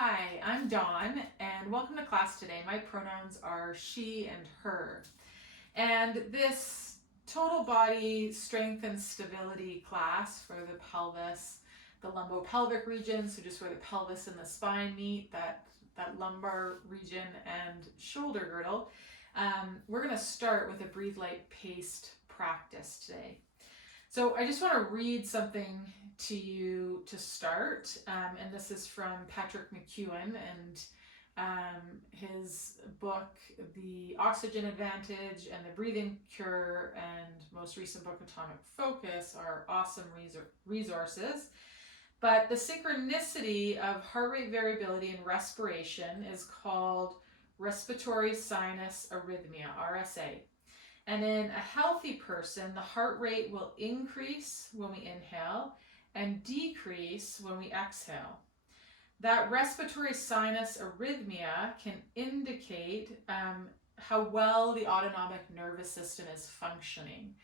Hi, I'm Dawn, and welcome to class today. My pronouns are she and her. And this total body strength and stability class for the pelvis, the lumbopelvic region, so just where the pelvis and the spine meet, that lumbar region and shoulder girdle. We're going to start with a Breathe Light paced practice today. So I just want to read something to you to start, and this is from Patrick McKeown and his book, The Oxygen Advantage and the Breathing Cure, and most recent book, Atomic Focus, are awesome resources. But the synchronicity of heart rate variability and respiration is called respiratory sinus arrhythmia, RSA. And in a healthy person, the heart rate will increase when we inhale and decrease when we exhale. That respiratory sinus arrhythmia can indicate how well the autonomic nervous system is functioning.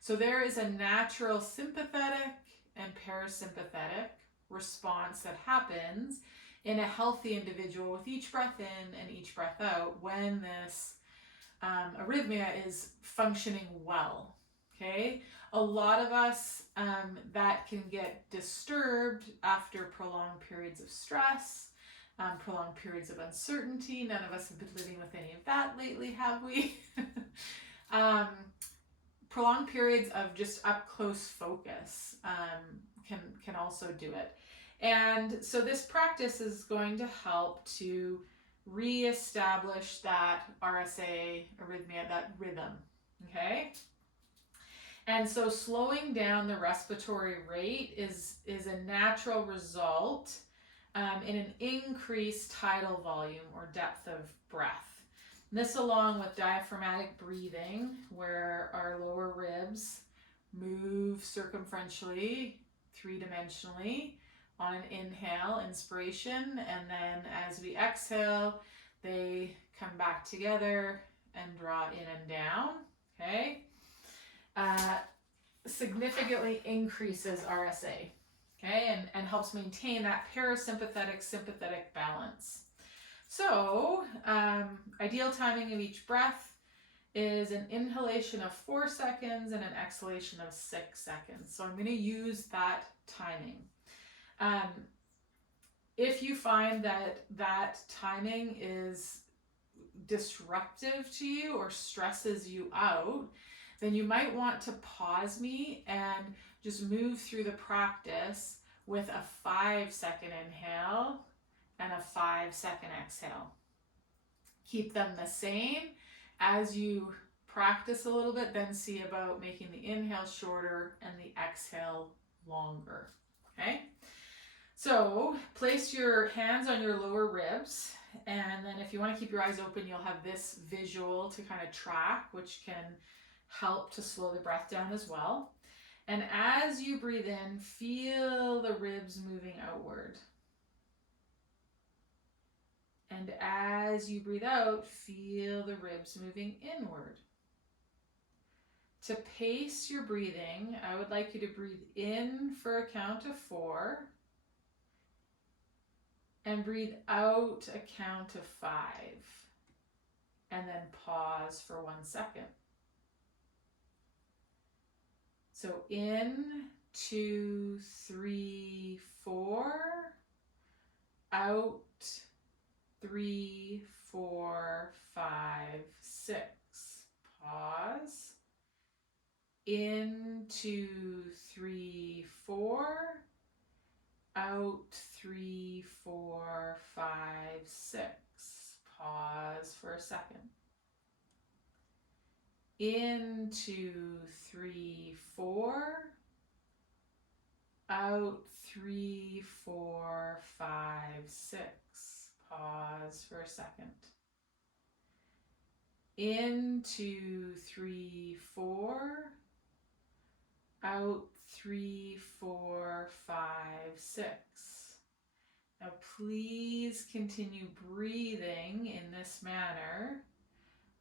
So there is a natural sympathetic and parasympathetic response that happens in a healthy individual with each breath in and each breath out when this arrhythmia is functioning well. Okay, a lot of us that can get disturbed after prolonged periods of stress, prolonged periods of uncertainty. None of us have been living with any of that lately, have we? Prolonged periods of just up close focus can also do it. And so this practice is going to help to reestablish that RSA arrhythmia, that rhythm, okay? And so slowing down the respiratory rate is a natural result in an increased tidal volume or depth of breath. And this along with diaphragmatic breathing, where our lower ribs move circumferentially, three-dimensionally, on an inhale, inspiration, and then as we exhale, they come back together and draw in and down, okay? Significantly increases RSA, okay, and helps maintain that parasympathetic sympathetic balance. So, ideal timing of each breath is an inhalation of 4 seconds and an exhalation of 6 seconds. So I'm going to use that timing. If you find that timing is disruptive to you or stresses you out, then you might want to pause me and just move through the practice with a 5-second inhale and a 5-second exhale. Keep them the same as you practice a little bit, then see about making the inhale shorter and the exhale longer, okay? So place your hands on your lower ribs, and then if you want to keep your eyes open, you'll have this visual to kind of track, which can help to slow the breath down as well. And as you breathe in, feel the ribs moving outward. And as you breathe out, feel the ribs moving inward. To pace your breathing, I would like you to breathe in for a count of 4 and breathe out a count of 5, and then pause for 1 second. So in, 2, 3, 4, out, 3, 4, 5, 6. Pause. In, 2, 3, 4. Out, 3, 4, 5, 6. Pause for a second. In, 2, 3, 4. Out, 3, 4, 5, 6. Pause for a second. In, 2, 3, 4. Out, 3, 4, 5, 6. Now please continue breathing in this manner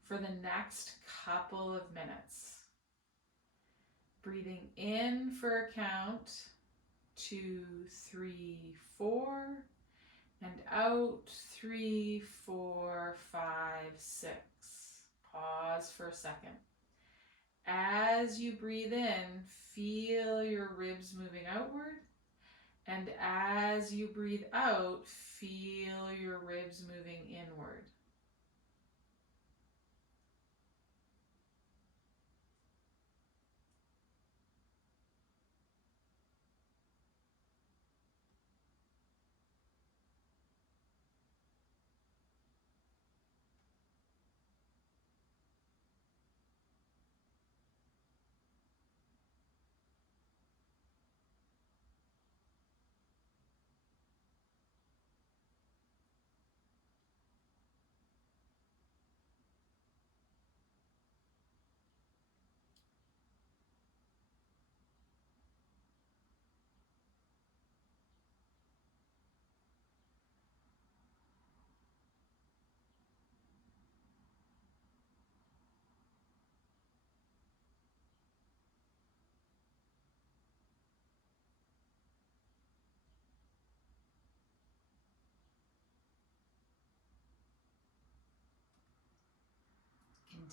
for the next couple of minutes. Breathing in for a count, 2, 3, 4, and out. 3, 4, 5, 6. Pause for a second. As you breathe in, feel your ribs moving outward. And as you breathe out, feel your ribs moving inward.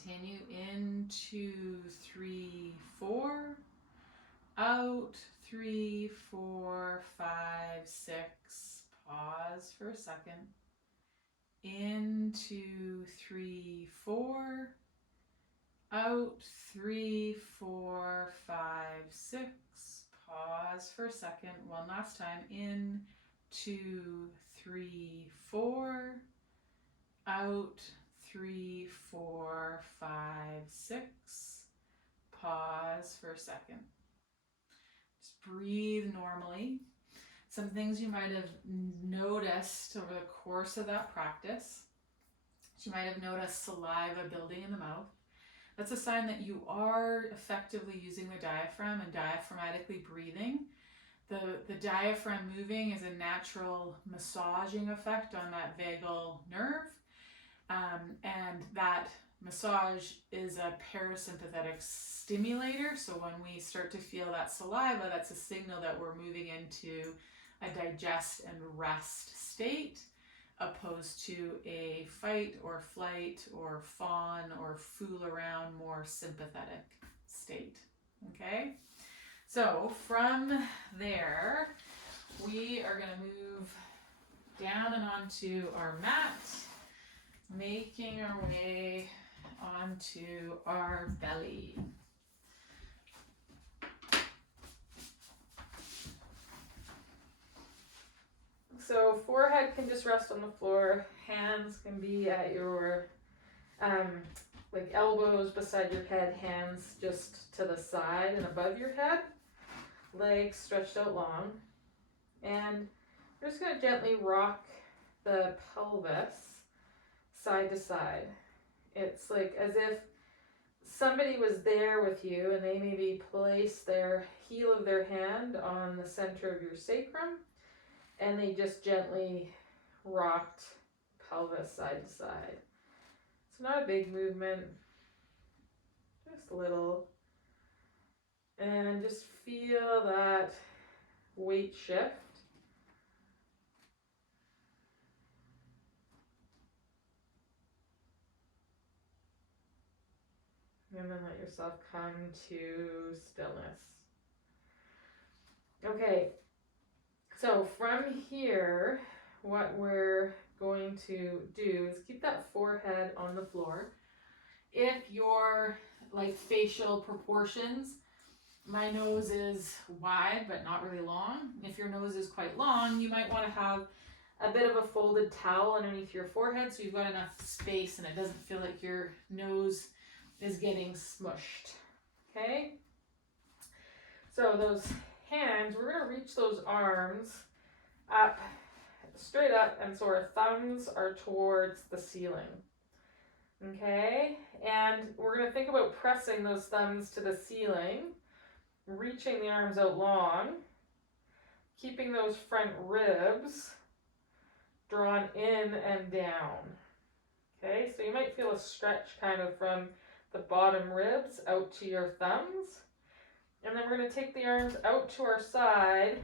Continue in 2, 3, 4. Out. 3, 4, 5, 6. Pause for a second. In 2, 3, 4. Out. 3, 4, 5, 6. Pause for a second. One last time. In 2, 3, 4. Out. 3, 4, 5, 6. Pause for a second. Just breathe normally. Some things you might have noticed over the course of that practice. You might have noticed saliva building in the mouth. That's a sign that you are effectively using the diaphragm and diaphragmatically breathing. The diaphragm moving is a natural massaging effect on that vagal nerve. And that massage is a parasympathetic stimulator. So when we start to feel that saliva, that's a signal that we're moving into a digest and rest state, opposed to a fight or flight or fawn or fool around, more sympathetic state. Okay? So from there, we are going to move down and onto our mat, making our way onto our belly. So forehead can just rest on the floor. Hands can be at your like elbows beside your head, hands just to the side and above your head. Legs stretched out long. And we're just going to gently rock the pelvis side to side. It's like as if somebody was there with you and they maybe placed their heel of their hand on the center of your sacrum and they just gently rocked pelvis side to side. It's not a big movement, just a little. And just feel that weight shift. And then let yourself come to stillness. Okay, so from here, what we're going to do is keep that forehead on the floor. If your like facial proportions, my nose is wide but not really long. If your nose is quite long, you might want to have a bit of a folded towel underneath your forehead so you've got enough space and it doesn't feel like your nose is getting smushed. Okay? So those hands, we're going to reach those arms up, straight up, and so our thumbs are towards the ceiling. Okay? And we're going to think about pressing those thumbs to the ceiling, reaching the arms out long, keeping those front ribs drawn in and down. Okay? So you might feel a stretch kind of from the bottom ribs out to your thumbs. And then we're going to take the arms out to our side,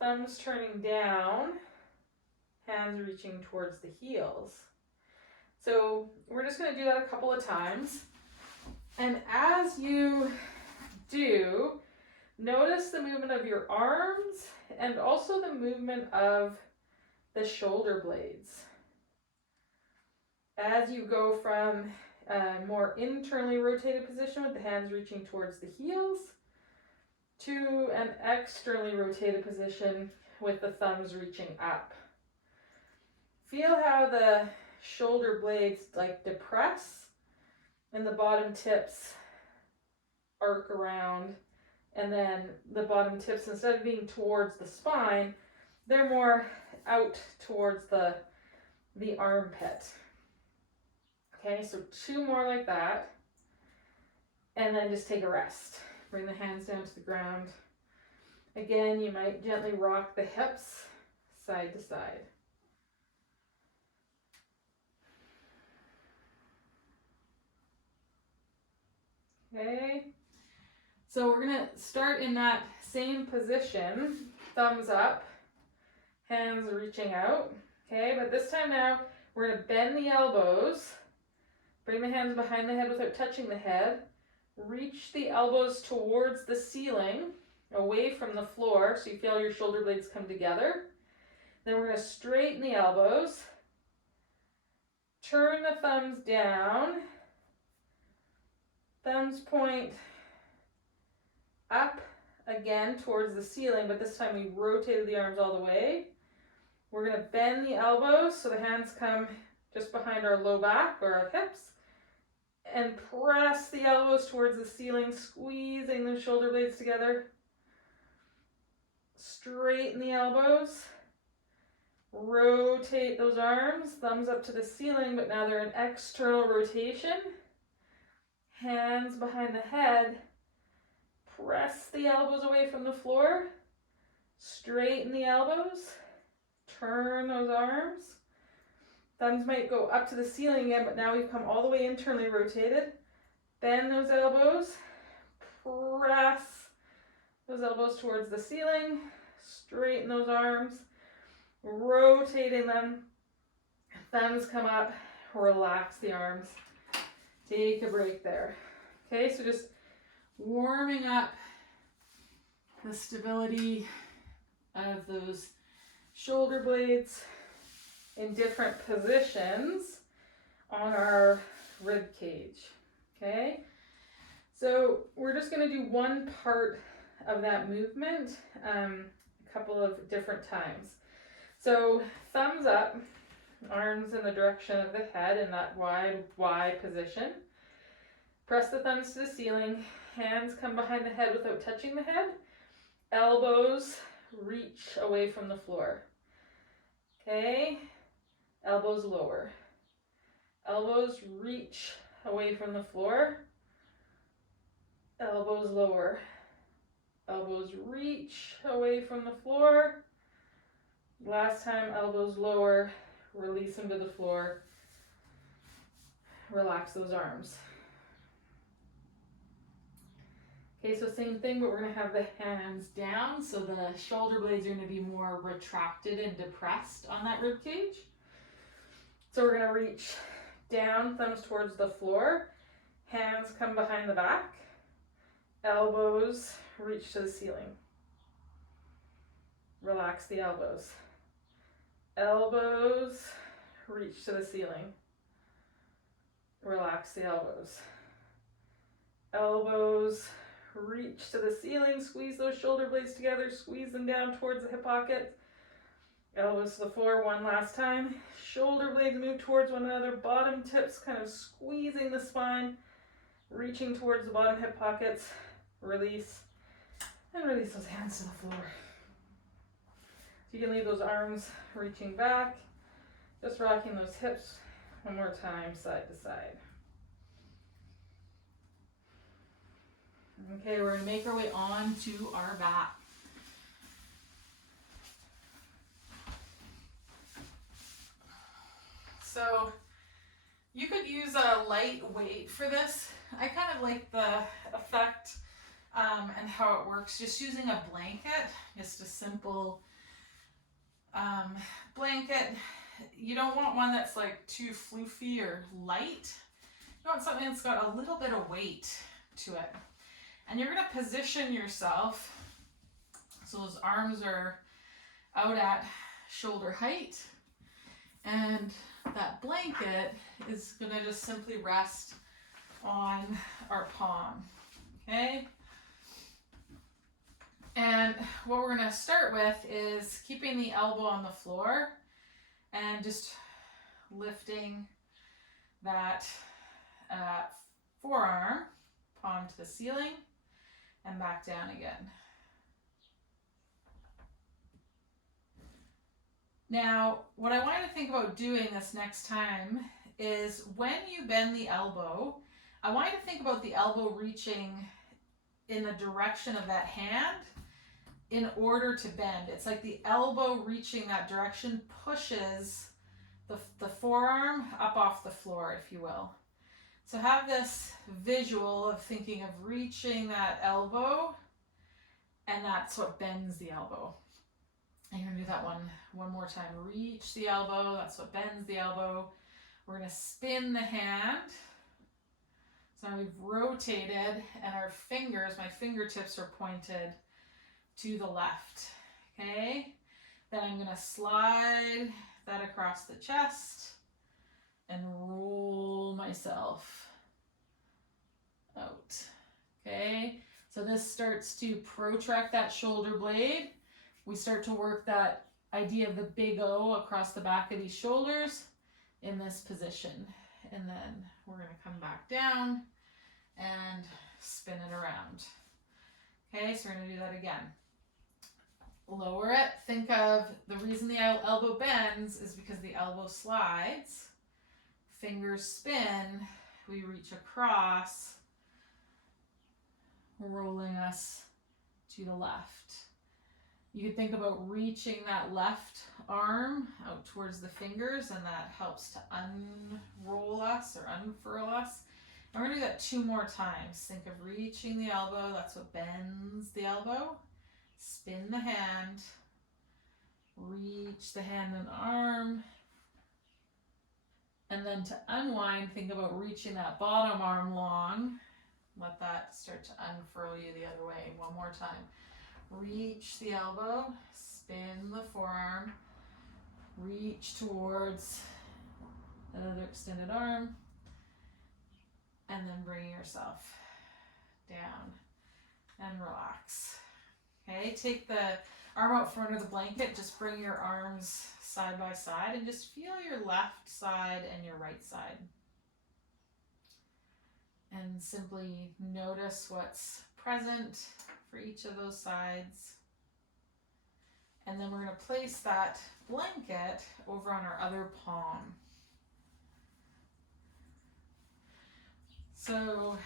thumbs turning down, hands reaching towards the heels. So we're just going to do that a couple of times. And as you do, notice the movement of your arms and also the movement of the shoulder blades. As you go from a more internally rotated position with the hands reaching towards the heels to an externally rotated position with the thumbs reaching up. Feel how the shoulder blades like depress and the bottom tips arc around, and then the bottom tips, instead of being towards the spine, they're more out towards the armpit. Okay, so 2 more like that, and then just take a rest. Bring the hands down to the ground. Again, you might gently rock the hips side to side. Okay, so we're gonna start in that same position, thumbs up, hands reaching out. Okay, but this time now, we're gonna bend the elbows, bring the hands behind the head without touching the head, reach the elbows towards the ceiling, away from the floor, so you feel your shoulder blades come together. Then we're gonna straighten the elbows, turn the thumbs down, thumbs point up again towards the ceiling, but this time we rotated the arms all the way. We're going to bend the elbows so the hands come just behind our low back or our hips, and press the elbows towards the ceiling, squeezing the shoulder blades together. Straighten the elbows, rotate those arms, thumbs up to the ceiling, but now they're in external rotation. Hands behind the head, press the elbows away from the floor, straighten the elbows, turn those arms. Thumbs might go up to the ceiling again, but now we've come all the way internally rotated. Bend those elbows, press those elbows towards the ceiling, straighten those arms, rotating them. Thumbs come up, relax the arms. Take a break there. Okay, so just warming up the stability of those shoulder blades in different positions on our rib cage. Okay, so we're just going to do one part of that movement a couple of different times. So thumbs up, arms in the direction of the head in that wide Y position. Press the thumbs to the ceiling, hands come behind the head without touching the head. Elbows reach away from the floor. Okay, elbows lower. Elbows reach away from the floor. Elbows lower. Elbows reach away from the floor. Last time, elbows lower. Release them to the floor. Relax those arms. Okay, so same thing, but we're going to have the hands down, so the shoulder blades are going to be more retracted and depressed on that rib cage. So we're going to reach down, thumbs towards the floor, hands come behind the back, elbows reach to the ceiling. Relax the elbows. Elbows reach to the ceiling. Relax the elbows. Elbows reach to the ceiling, squeeze those shoulder blades together, squeeze them down towards the hip pocket. Elbows to the floor one last time. Shoulder blades move towards one another, bottom tips kind of squeezing the spine, reaching towards the bottom hip pockets. Release, and release those hands to the floor. So you can leave those arms reaching back, just rocking those hips one more time, side to side. Okay, we're going to make our way on to our back. So you could use a light weight for this. I kind of like the effect and how it works, just using a blanket, just a simple blanket, you don't want one that's like too floofy or light. You want something that's got a little bit of weight to it. And you're gonna position yourself so those arms are out at shoulder height, and that blanket is gonna just simply rest on our palm, okay? And what we're gonna start with is keeping the elbow on the floor and just lifting that forearm, palm to the ceiling, and back down again. Now, what I want you to think about doing this next time is when you bend the elbow, I want you to think about the elbow reaching in the direction of that hand in order to bend. It's like the elbow reaching that direction pushes the forearm up off the floor, if you will. So have this visual of thinking of reaching that elbow, and that's what bends the elbow. And you're gonna do that one more time. Reach the elbow, that's what bends the elbow. We're gonna spin the hand. So now we've rotated and our fingers, my fingertips are pointed to the left, okay? Then I'm gonna slide that across the chest and roll myself out, okay? So this starts to protract that shoulder blade. We start to work that idea of the big O across the back of these shoulders in this position. And then we're gonna come back down and spin it around. Okay, so we're gonna do that again. Lower it. Think of the reason the elbow bends is because the elbow slides. Fingers spin. We reach across, rolling us to the left. You could think about reaching that left arm out towards the fingers, and that helps to unroll us or unfurl us. And we're gonna do that 2 more times. Think of reaching the elbow, that's what bends the elbow. Spin the hand, reach the hand and arm, and then to unwind, think about reaching that bottom arm long. Let that start to unfurl you the other way. 1 more time. Reach the elbow, spin the forearm, reach towards another extended arm, and then bring yourself down and relax. Okay, take the arm out from under the blanket, just bring your arms side by side and just feel your left side and your right side. And simply notice what's present for each of those sides. And then we're going to place that blanket over on our other palm. So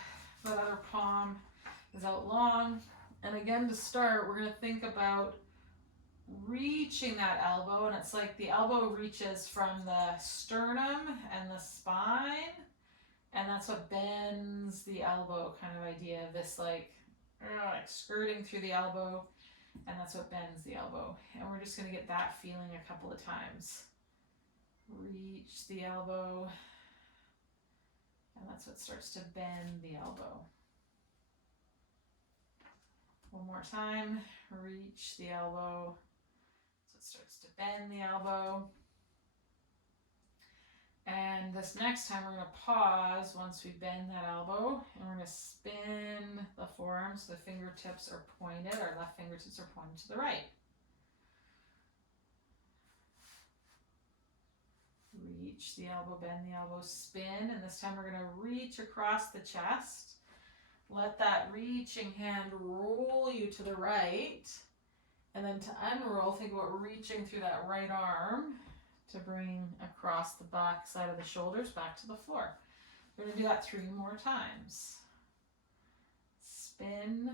that other palm is out long. And again, to start, we're going to think about reaching that elbow, and it's like the elbow reaches from the sternum and the spine, and that's what bends the elbow kind of idea, this like skirting through the elbow, and that's what bends the elbow. And we're just going to get that feeling a couple of times. Reach the elbow, and that's what starts to bend the elbow. 1 more time. Reach the elbow, so it starts to bend the elbow. And this next time we're going to pause once we bend that elbow, and we're going to spin the forearm so the fingertips are pointed, our left fingertips are pointed to the right. Reach the elbow, bend the elbow, spin, and this time we're going to reach across the chest. Let that reaching hand roll you to the right, and then to unroll, think about reaching through that right arm to bring across the back side of the shoulders back to the floor. We're going to do that 3 more times. Spin,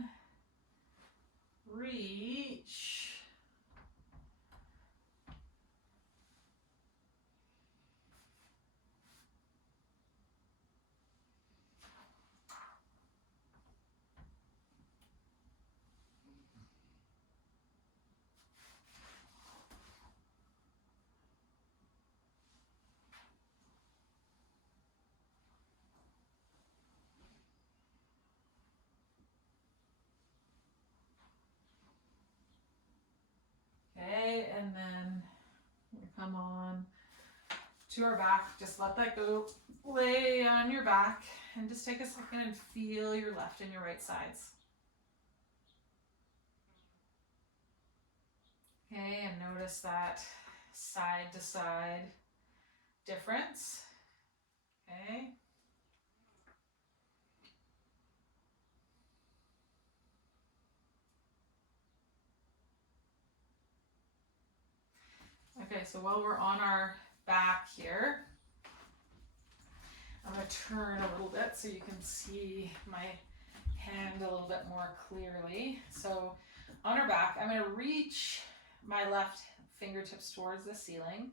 reach, come on to our back. Just let that go. Lay on your back and just take a second and feel your left and your right sides. Okay, and notice that side to side difference. Okay. Okay, so while we're on our back here, I'm going to turn a little bit so you can see my hand a little bit more clearly. So on our back, I'm going to reach my left fingertips towards the ceiling.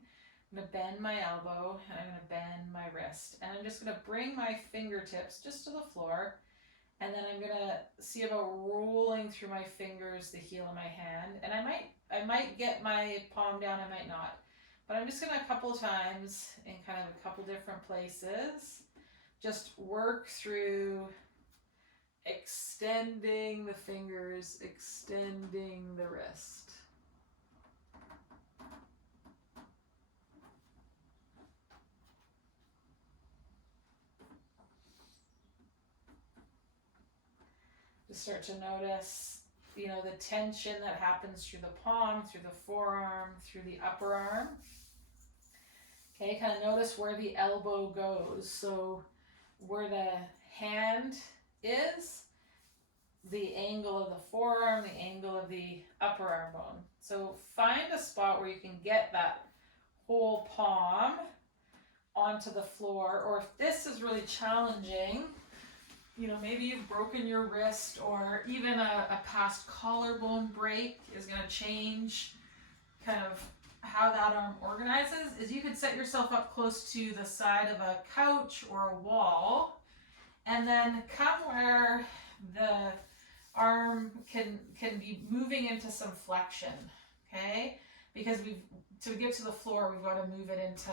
I'm going to bend my elbow and I'm going to bend my wrist. And I'm just going to bring my fingertips just to the floor. And then I'm going to see about rolling through my fingers the heel of my hand. And I might get my palm down, I might not. But I'm just going to a couple times in kind of a couple different places just work through extending the fingers, extending the wrist. Just start to notice, you know, the tension that happens through the palm, through the forearm, through the upper arm. Okay, kind of notice where the elbow goes. So where the hand is, the angle of the forearm, the angle of the upper arm bone. So find a spot where you can get that whole palm onto the floor, or if this is really challenging, you know, maybe you've broken your wrist, or even a past collarbone break is going to change kind of how that arm organizes, is you could set yourself up close to the side of a couch or a wall, and then come where the arm can be moving into some flexion, okay? Because to get to the floor, we've got to move it into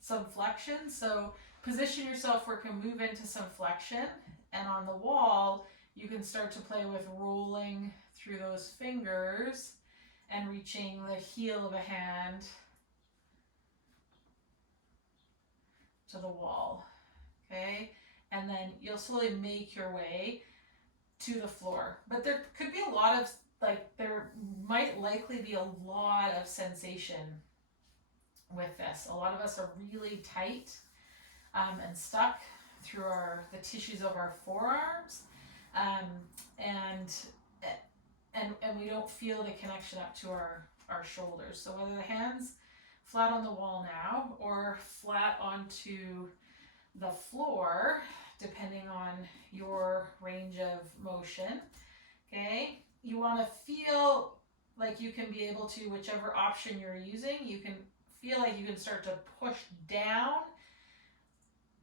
some flexion. So position yourself where it can move into some flexion, and on the wall, you can start to play with rolling through those fingers and reaching the heel of a hand to the wall, okay? And then you'll slowly make your way to the floor. But there could be a lot of, there might likely be a lot of sensation with this. A lot of us are really tight and stuck through the tissues of our forearms, and we don't feel the connection up to our shoulders. So whether the hands flat on the wall now or flat onto the floor, depending on your range of motion, okay, you want to feel like you can be able to, whichever option you're using, you can feel like you can start to push down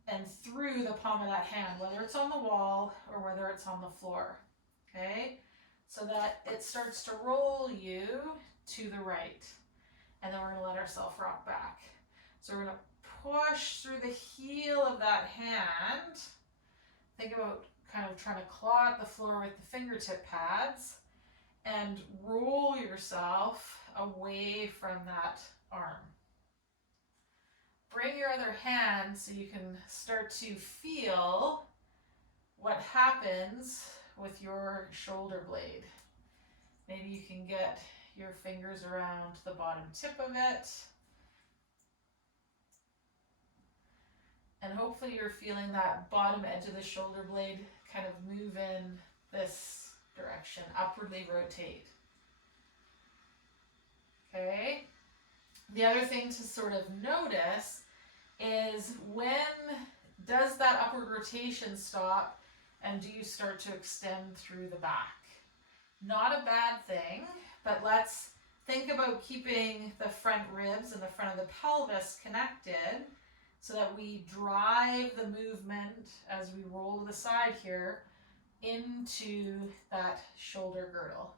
and through the palm of that hand, whether it's on the wall or whether it's on the floor, okay? So that it starts to roll you to the right. And then we're going to let ourselves rock back. So we're going to push through the heel of that hand. Think about kind of trying to claw at the floor with the fingertip pads and roll yourself away from that arm. Bring your other hand so you can start to feel what happens with your shoulder blade. Maybe you can get your fingers around the bottom tip of it. And hopefully you're feeling that bottom edge of the shoulder blade kind of move in this direction, upwardly rotate. Okay? The other thing to sort of notice is, when does that upward rotation stop and do you start to extend through the back? Not a bad thing, but let's think about keeping the front ribs and the front of the pelvis connected so that we drive the movement as we roll to the side here into that shoulder girdle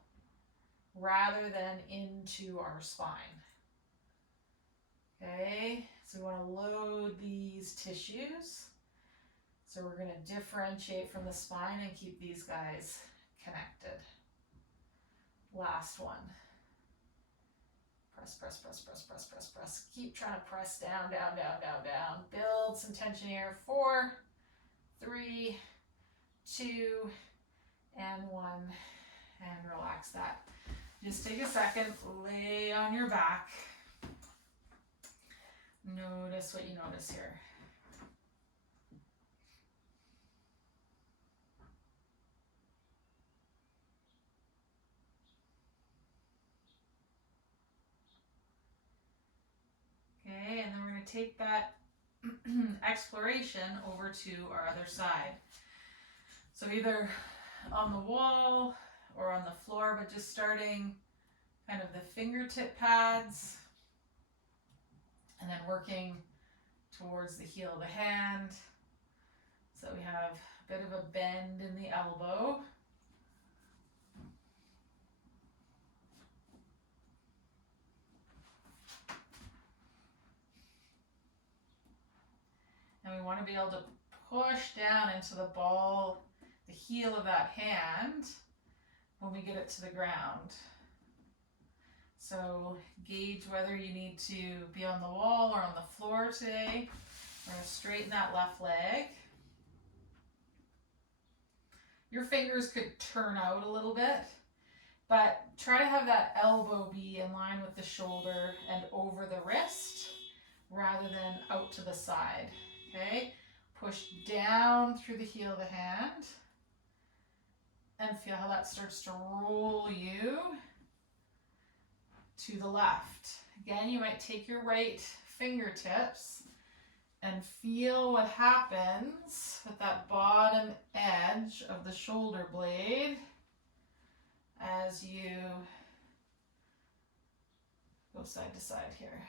rather than into our spine. Okay, so we want to load these tissues. So we're going to differentiate from the spine and keep these guys connected. Last one. Press, press, press, press, press, press, press. Keep trying to press down, down, down, down, down. Build some tension here. 4, 3, 2, and 1. And relax that. Just take a second, lay on your back. Notice what you notice here. Okay, and then we're going to take that exploration over to our other side. So either on the wall or on the floor, but just starting kind of the fingertip pads and then working towards the heel of the hand. So we have a bit of a bend in the elbow. And we want to be able to push down into the ball, the heel of that hand when we get it to the ground. So gauge whether you need to be on the wall or on the floor today. We're going to straighten that left leg. Your fingers could turn out a little bit, but try to have that elbow be in line with the shoulder and over the wrist rather than out to the side. Okay, push down through the heel of the hand and feel how that starts to roll you to the left. Again, you might take your right fingertips and feel what happens with that bottom edge of the shoulder blade as you go side to side here.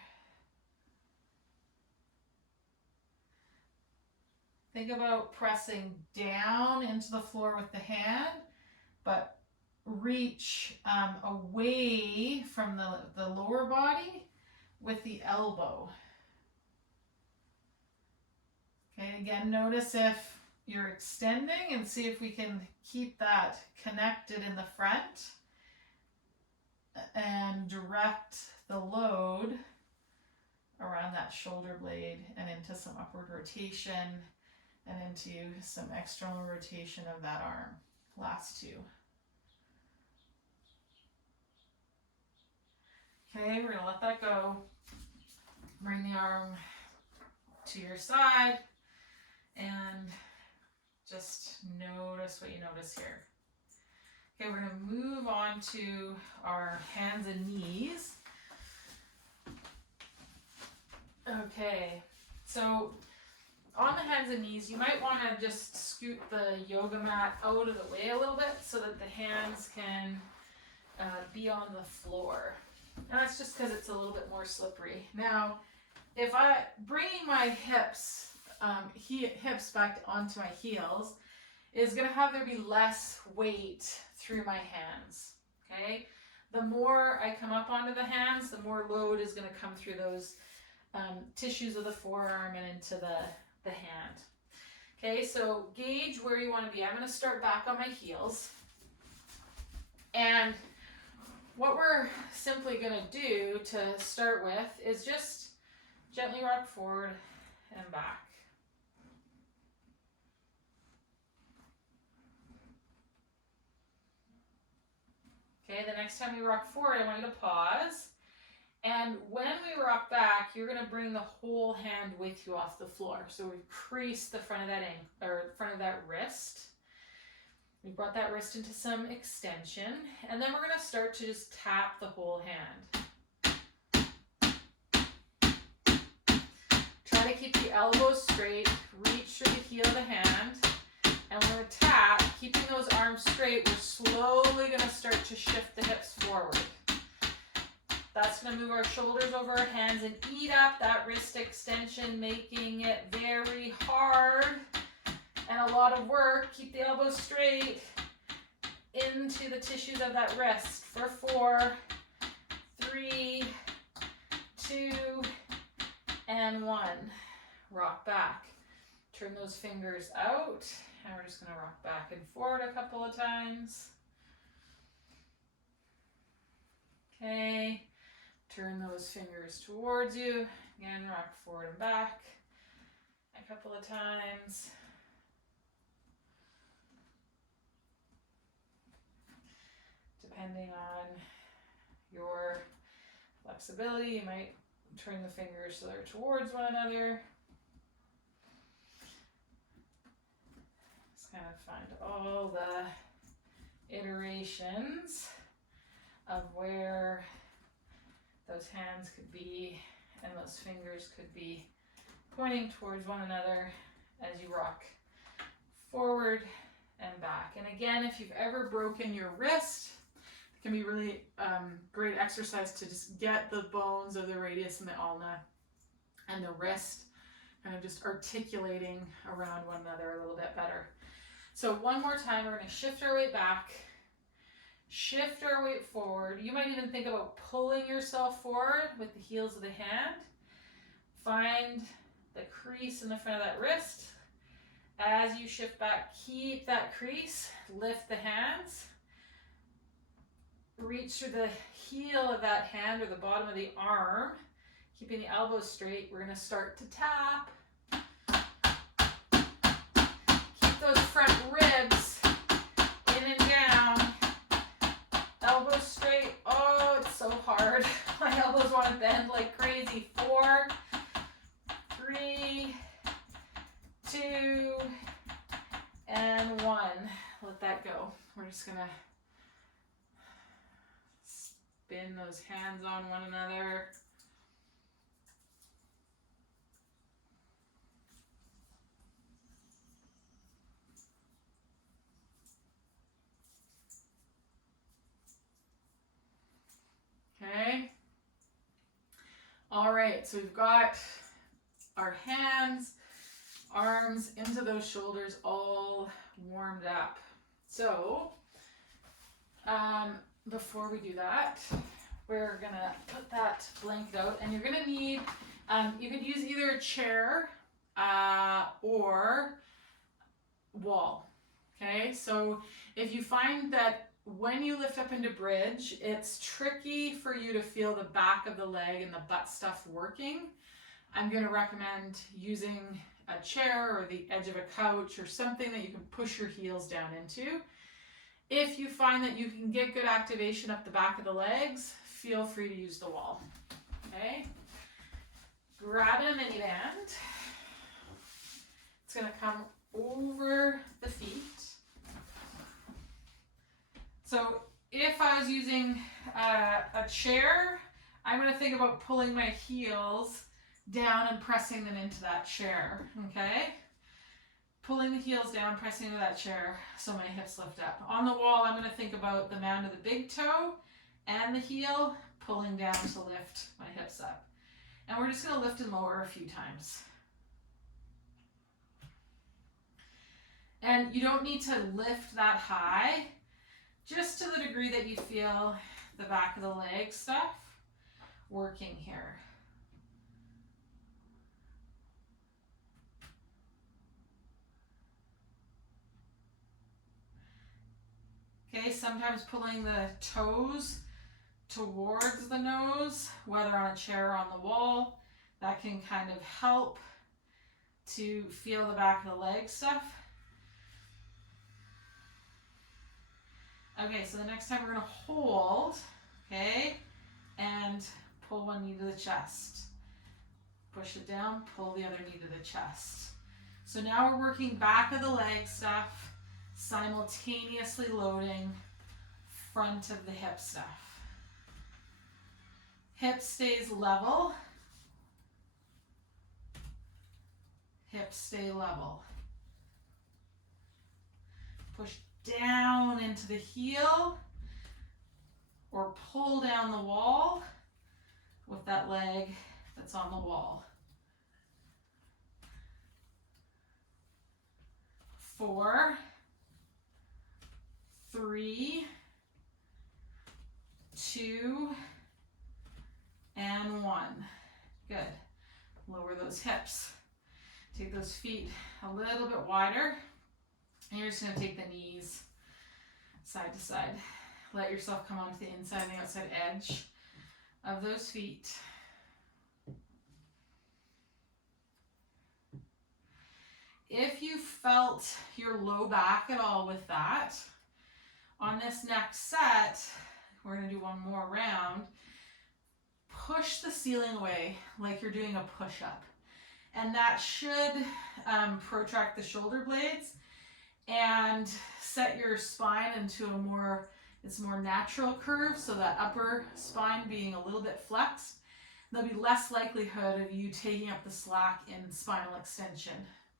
Think about pressing down into the floor with the hand, but reach away from the lower body with the elbow. Okay, again, notice if you're extending and see if we can keep that connected in the front and direct the load around that shoulder blade and into some upward rotation and into some external rotation of that arm. Last 2. Okay, we're gonna let that go. Bring the arm to your side and just notice what you notice here. Okay, we're gonna move on to our hands and knees. Okay, so on the hands and knees, you might want to just scoot the yoga mat out of the way a little bit so that the hands can be on the floor. And that's just because it's a little bit more slippery. Now, if I bringing my hips back onto my heels is going to have there be less weight through my hands. Okay, the more I come up onto the hands, the more load is going to come through those tissues of the forearm and into the hand. Okay, so gauge where you want to be. I'm going to start back on my heels. And what we're simply going to do to start with is just gently rock forward and back. Okay, the next time we rock forward, I want you to pause. And when we rock back, you're going to bring the whole hand with you off the floor. So we crease the front of that front of that wrist. We brought that wrist into some extension, and then we're going to start to just tap the whole hand. Try to keep the elbows straight, reach through the heel of the hand, and we're going to tap, keeping those arms straight. We're slowly going to start to shift the hips forward. That's going to move our shoulders over our hands and eat up that wrist extension, making it very hard and a lot of work. Keep the elbows straight into the tissues of that wrist for 4, 3, 2, and 1. Rock back. Turn those fingers out, and we're just going to rock back and forward a couple of times. Okay. turn those fingers towards you. Again, rock forward and back a couple of times. Depending on your flexibility, you might turn the fingers so they're towards one another. Just kind of find all the iterations of where those hands could be and those fingers could be pointing towards one another as you rock forward and back. And again, if you've ever broken your wrist, it can be really great exercise to just get the bones of the radius and the ulna and the wrist kind of just articulating around one another a little bit better. So one more time, we're going to shift our weight back, shift our weight forward. You might even think about pulling yourself forward with the heels of the hand. Find the crease in the front of that wrist. As you shift back, keep that crease, lift the hands, reach through the heel of that hand or the bottom of the arm, keeping the elbows straight. We're going to start to tap. Keep those front ribs in and down. Elbows straight. Oh, it's so hard. My elbows want to bend like crazy. 4, 3, 2, and 1. Let that go. We're just going to spin those hands on one another. Okay. All right, so we've got our hands, arms into those shoulders all warmed up. So before we do that, we're gonna put that blanket out, and you're gonna need, you could use either a chair or wall. Okay, so if you find that when you lift up into bridge, it's tricky for you to feel the back of the leg and the butt stuff working, I'm going to recommend using a chair or the edge of a couch or something that you can push your heels down into. If you find that you can get good activation up the back of the legs, feel free to use the wall. Okay? Grab a mini band. It's going to come over the feet. So if I was using a chair, I'm going to think about pulling my heels down and pressing them into that chair, okay? Pulling the heels down, pressing into that chair so my hips lift up. On the wall, I'm going to think about the mound of the big toe and the heel pulling down to lift my hips up. And we're just going to lift and lower a few times. And you don't need to lift that high, just to the degree that you feel the back of the leg stuff working here. Okay, sometimes pulling the toes towards the nose, whether on a chair or on the wall, that can kind of help to feel the back of the leg stuff. Okay, so the next time we're going to hold, okay, and pull one knee to the chest. Push it down, pull the other knee to the chest. So now we're working back of the leg stuff, simultaneously loading front of the hip stuff. Hip stays level. Hips stay level. Push down into the heel or pull down the wall with that leg that's on the wall. 4, 3, 2, and 1. Good. Lower those hips. Take those feet a little bit wider. And you're just going to take the knees side to side. Let yourself come onto the inside and the outside edge of those feet. If you felt your low back at all with that, on this next set, we're going to do one more round. Push the ceiling away like you're doing a push-up. And that should protract the shoulder blades and set your spine into a more natural curve, so that upper spine being a little bit flexed. There'll be less likelihood of you taking up the slack in spinal extension,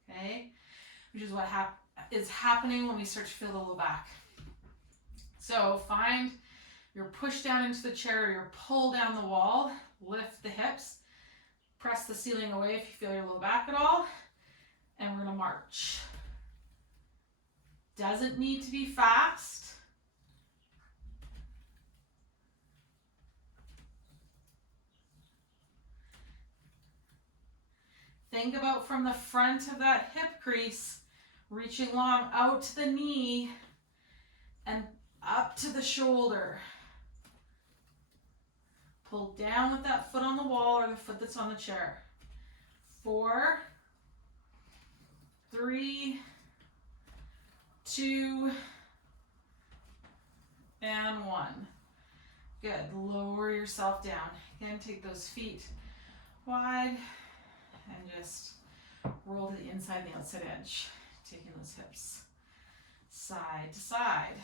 okay? Which is what is happening when we start to feel the low back. So find your push down into the chair, or your pull down the wall, lift the hips, press the ceiling away if you feel your low back at all, and we're gonna march. Doesn't need to be fast. Think about from the front of that hip crease, reaching long out to the knee and up to the shoulder. Pull down with that foot on the wall or the foot that's on the chair. 4, 3, 2, and 1. Good. Lower yourself down. Again, take those feet wide and just roll to the inside and the outside edge, taking those hips side to side.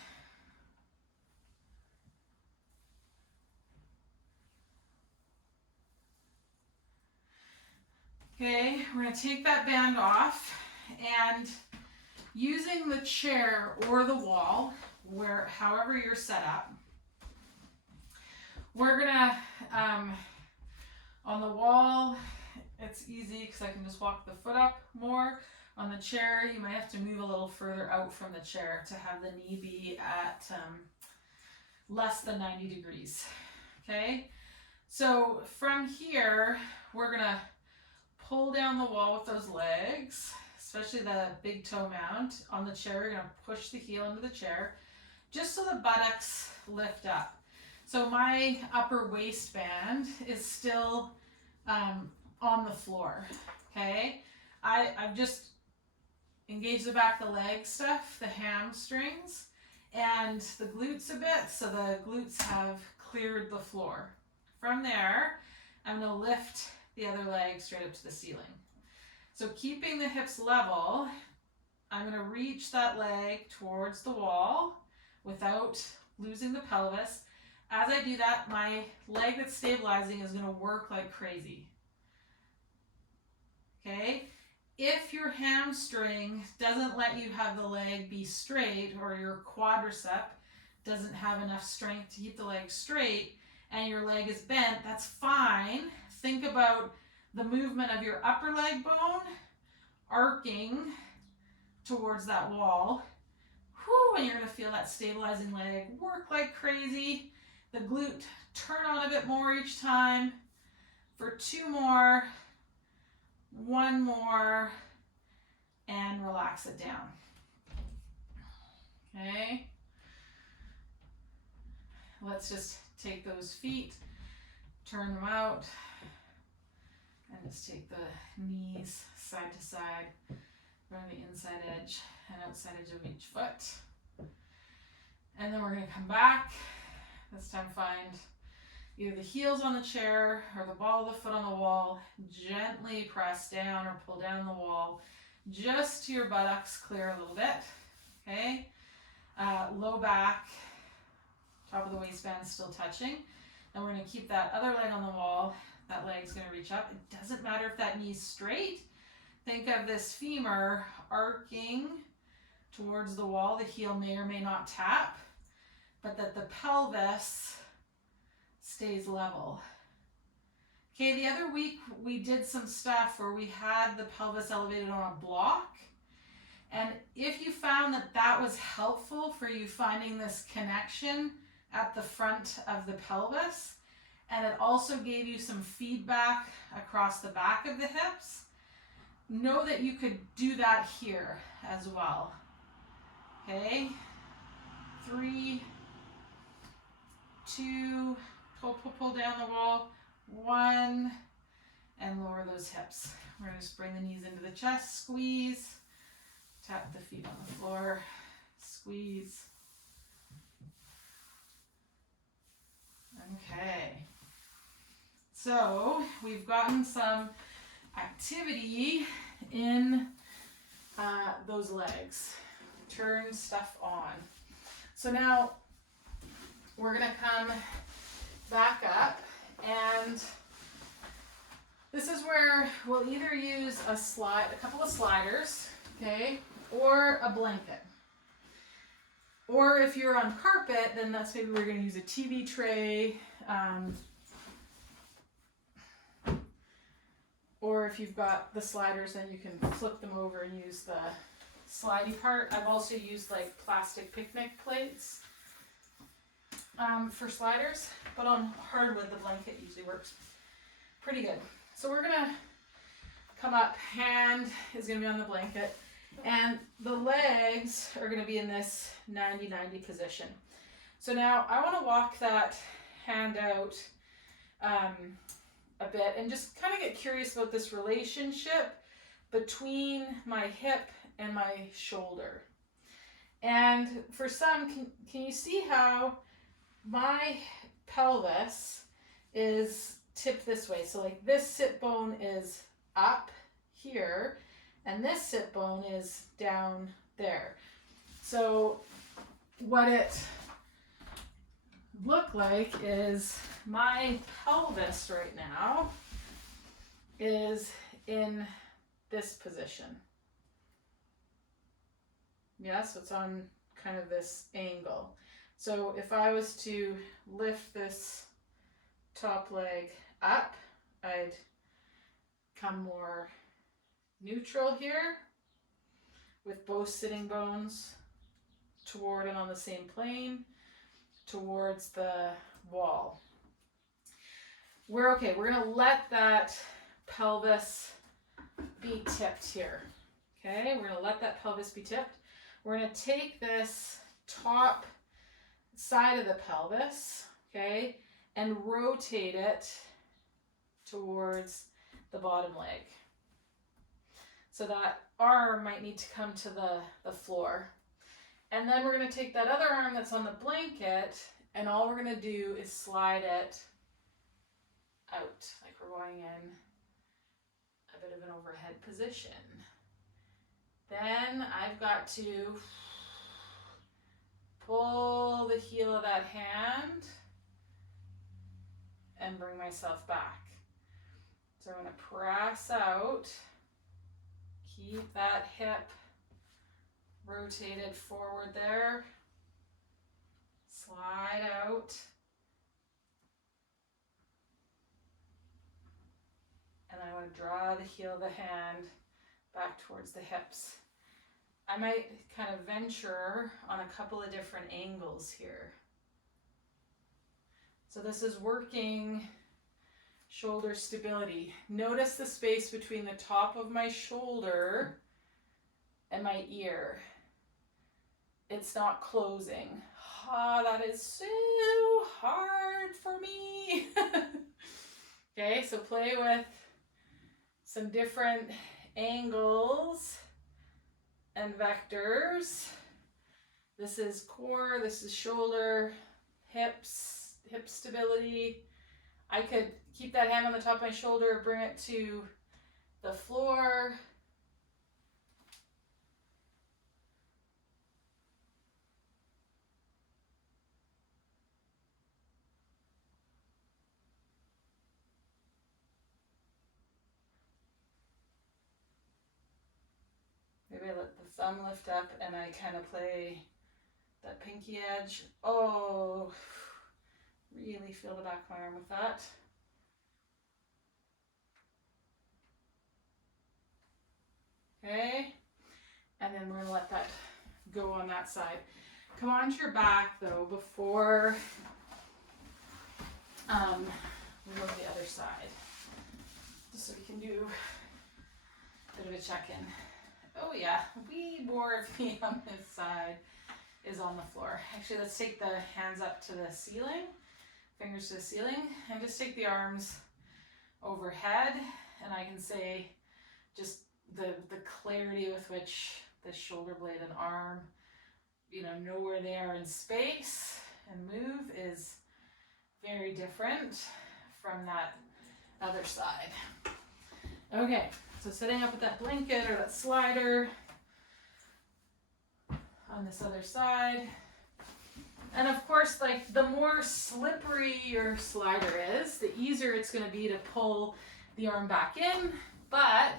Okay, we're going to take that band off, and using the chair or the wall, however you're set up, we're going to, on the wall, it's easy because I can just walk the foot up more. On the chair, you might have to move a little further out from the chair to have the knee be at less than 90 degrees. Okay, so from here, we're going to pull down the wall with those legs, especially the big toe mount. On the chair, you're going to push the heel into the chair just so the buttocks lift up. So my upper waistband is still on the floor, okay? I've just engaged the back of the leg stuff, the hamstrings, and the glutes a bit, so the glutes have cleared the floor. From there, I'm going to lift the other leg straight up to the ceiling. So keeping the hips level, I'm going to reach that leg towards the wall without losing the pelvis. As I do that, my leg that's stabilizing is going to work like crazy. Okay? If your hamstring doesn't let you have the leg be straight, or your quadricep doesn't have enough strength to keep the leg straight, and your leg is bent, that's fine. Think about the movement of your upper leg bone arcing towards that wall. Whew, and you're going to feel that stabilizing leg work like crazy. The glute turn on a bit more each time. For 2 more, 1 more, and relax it down. Okay. Let's just take those feet, turn them out, and just take the knees side to side, run the inside edge and outside edge of each foot. And then we're going to come back. This time find either the heels on the chair or the ball of the foot on the wall. Gently press down or pull down the wall just to your buttocks clear a little bit. Okay. Low back, top of the waistband still touching. And we're going to keep that other leg on the wall. That leg's going to reach up. It doesn't matter if that knee's straight. Think of this femur arcing towards the wall. The heel may or may not tap, but that the pelvis stays level. Okay, the other week we did some stuff where we had the pelvis elevated on a block. And if you found that that was helpful for you finding this connection at the front of the pelvis, and it also gave you some feedback across the back of the hips, know that you could do that here as well. Okay, 3, 2, pull down the wall. 1, and lower those hips. We're gonna just bring the knees into the chest, squeeze, tap the feet on the floor, squeeze. Okay. So we've gotten some activity in those legs. Turn stuff on. So now we're gonna come back up, and this is where we'll either use a couple of sliders, okay, or a blanket. Or if you're on carpet, then that's maybe we're gonna use a TV tray, or if you've got the sliders, then you can flip them over and use the slidey part. I've also used like plastic picnic plates for sliders, but on hardwood, the blanket usually works pretty good. So we're gonna come up, hand is gonna be on the blanket, and the legs are gonna be in this 90-90 position. So now I wanna walk that hand out a bit and just kind of get curious about this relationship between my hip and my shoulder. And for some, can you see how my pelvis is tipped this way? So like this sit bone is up here and this sit bone is down there. So what it look like is my pelvis right now is in this position. Yeah, so it's on kind of this angle. So if I was to lift this top leg up, I'd come more neutral here with both sitting bones toward and on the same plane towards the wall. We're gonna let that pelvis be tipped here. Okay, we're gonna let that pelvis be tipped. We're gonna take this top side of the pelvis, okay, and rotate it towards the bottom leg. So that arm might need to come to the floor. And then we're gonna take that other arm that's on the blanket, and all we're gonna do is slide it out, like we're going in a bit of an overhead position. Then I've got to pull the heel of that hand and bring myself back. So I'm going to press out, keep that hip rotated forward there, slide out, and I want to draw the heel of the hand back towards the hips. I might kind of venture on a couple of different angles here. So this is working shoulder stability. Notice the space between the top of my shoulder and my ear. It's not closing. That is so hard for me. Okay, so play with some different angles and vectors. This is core, this is shoulder, hips, hip stability. I could keep that hand on the top of my shoulder, bring it to the floor. Maybe I let the thumb lift up and I kind of play that pinky edge. Oh, really feel the back of my arm with that. Okay, and then we're gonna let that go on that side. Come onto your back though before we go to the other side, just so we can do a bit of a check-in. Oh yeah, wee more of me on this side is on the floor. Actually, let's take the hands up to the ceiling. fingers to the ceiling, and just take the arms overhead, and I can say just the clarity with which the shoulder blade and arm, know where they are in space and move is very different from that other side. Okay, so sitting up with that blanket or that slider on this other side. And of course, like the more slippery your slider is, the easier it's going to be to pull the arm back in, but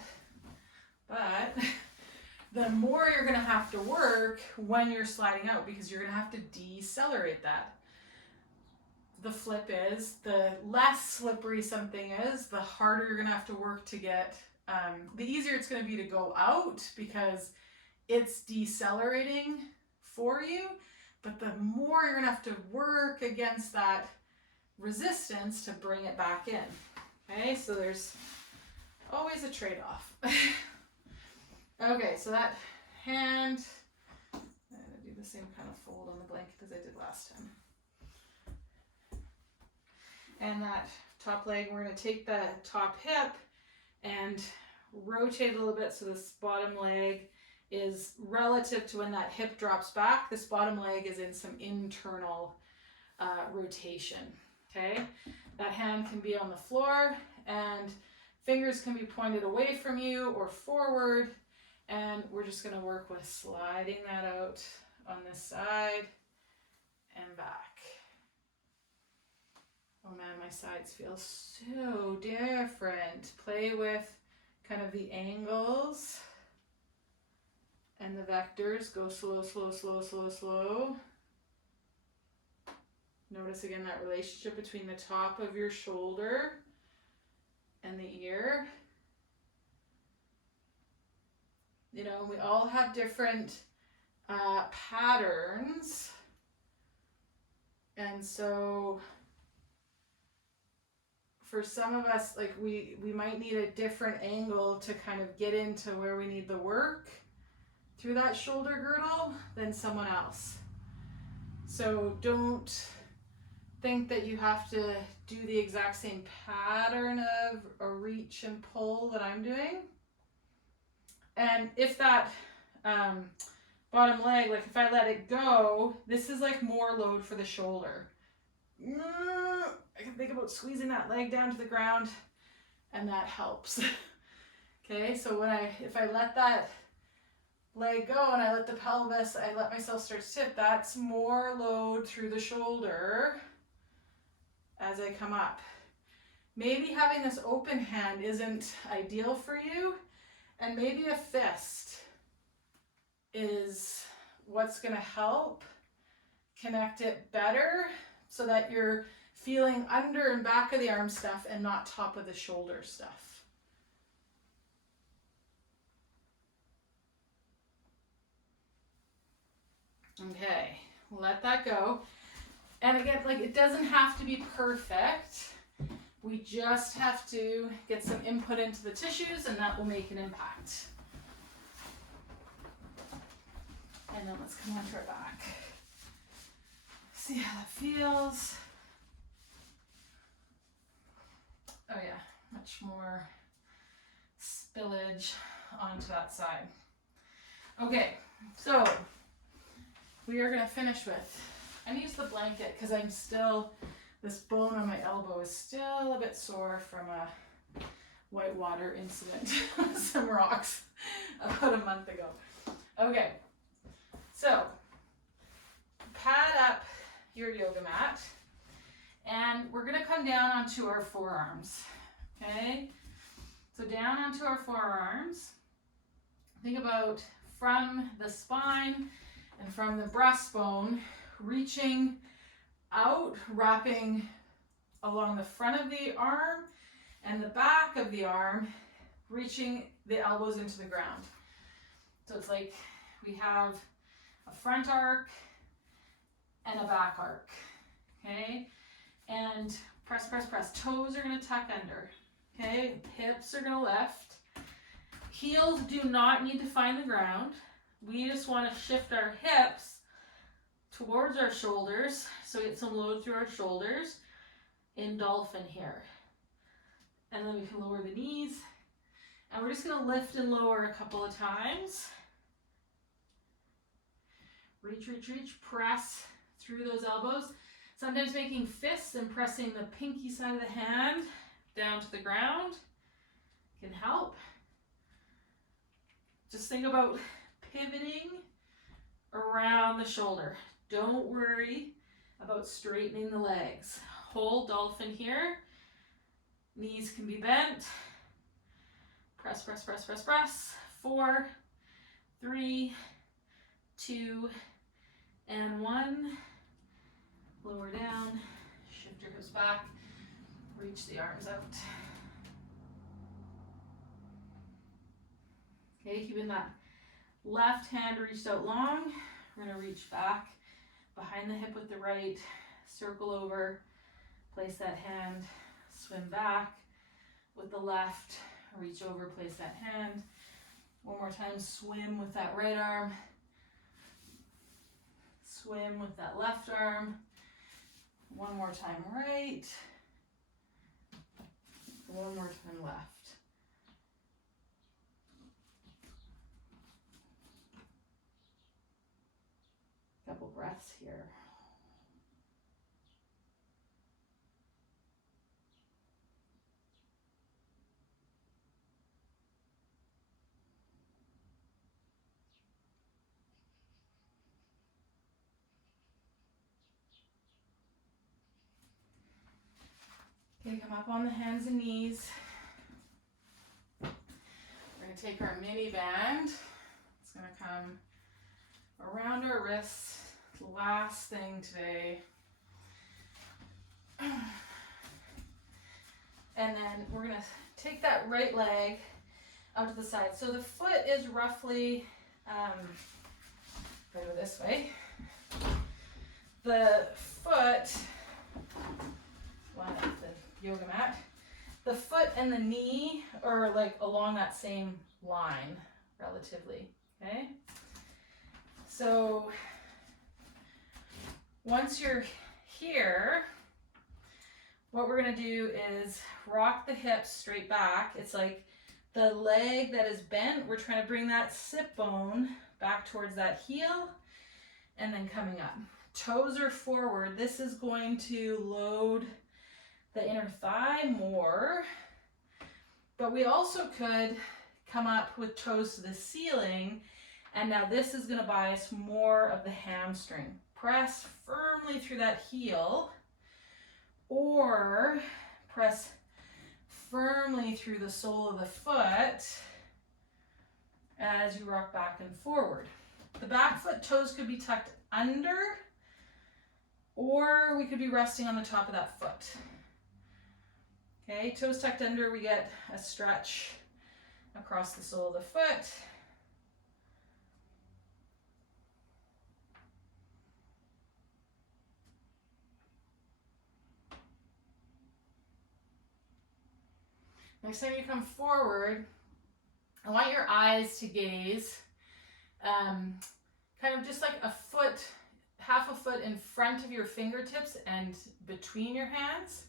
the more you're going to have to work when you're sliding out, because you're going to have to decelerate that. The flip is, the less slippery something is, the harder you're going to have to work to get, the easier it's going to be to go out because it's decelerating for you, but the more you're going to have to work against that resistance to bring it back in. Okay, so there's always a trade-off. Okay, so that hand, I'm going to do the same kind of fold on the blanket as I did last time. And that top leg, we're going to take the top hip and rotate a little bit so this bottom leg is relative to when that hip drops back. This bottom leg is in some internal rotation. Okay, that hand can be on the floor and fingers can be pointed away from you or forward, and we're just going to work with sliding that out on this side and back. Oh man, my sides feel so different. Play with kind of the angles and the vectors. Go slow, slow, slow, slow, slow. Notice again that relationship between the top of your shoulder and the ear. We all have different patterns. And so for some of us, like we might need a different angle to kind of get into where we need the work through that shoulder girdle than someone else. So don't think that you have to do the exact same pattern of a reach and pull that I'm doing. And if that bottom leg, like if I let it go, this is like more load for the shoulder. I can think about squeezing that leg down to the ground, and that helps. Okay, so if I let that leg go and I let the pelvis, I let myself start to tip, that's more load through the shoulder as I come up. Maybe having this open hand isn't ideal for you, and maybe a fist is what's going to help connect it better so that you're feeling under and back of the arm stuff and not top of the shoulder stuff. Okay, let that go. And again, like it doesn't have to be perfect. We just have to get some input into the tissues, and that will make an impact. And then let's come onto our back. See how that feels. Oh yeah, much more spillage onto that side. Okay, so we are going to finish with, I'm going to use the blanket because I'm still, this bone on my elbow is still a bit sore from a whitewater incident with some rocks about a month ago. Okay, so pad up your yoga mat, and we're going to come down onto our forearms. Okay, so down onto our forearms. Think about from the spine and from the breastbone, reaching out, wrapping along the front of the arm and the back of the arm, reaching the elbows into the ground. So it's like we have a front arc and a back arc, okay? And press, press, press. Toes are gonna tuck under, okay? Hips are gonna lift. Heels do not need to find the ground. We just wanna shift our hips towards our shoulders, so we get some load through our shoulders. in dolphin here. And then we can lower the knees. And we're just going to lift and lower a couple of times. Reach, reach, reach. Press through those elbows. Sometimes making fists and pressing the pinky side of the hand down to the ground can help. Just think about pivoting around the shoulder. Don't worry about straightening the legs. Hold dolphin here. Knees can be bent. Press, press, press, press, press. 4, 3, 2, and 1. Lower down. Shift your hips back. Reach the arms out. Okay, keeping that left hand reached out long. We're going to reach back behind the hip with the right, circle over, place that hand, swim back with the left, reach over, place that hand. One more time, swim with that right arm, swim with that left arm. One more time right, one more time left. Couple breaths here. Okay, come up on the hands and knees. We're going to take our mini band. It's going to come around our wrists. Last thing today. And then we're going to take that right leg out to the side. So the foot is roughly, go this way. The foot, line up the yoga mat. The foot and the knee are like along that same line, relatively, okay? So once you're here, what we're going to do is rock the hips straight back. It's like the leg that is bent, we're trying to bring that sit bone back towards that heel and then coming up. Toes are forward. This is going to load the inner thigh more, but we also could come up with toes to the ceiling, and now this is going to bias more of the hamstring. Press firmly through that heel, or press firmly through the sole of the foot as you rock back and forward. The back foot toes could be tucked under, or we could be resting on the top of that foot. Okay, toes tucked under, we get a stretch across the sole of the foot. Next time you come forward, I want your eyes to gaze kind of just like a foot, half a foot in front of your fingertips and between your hands.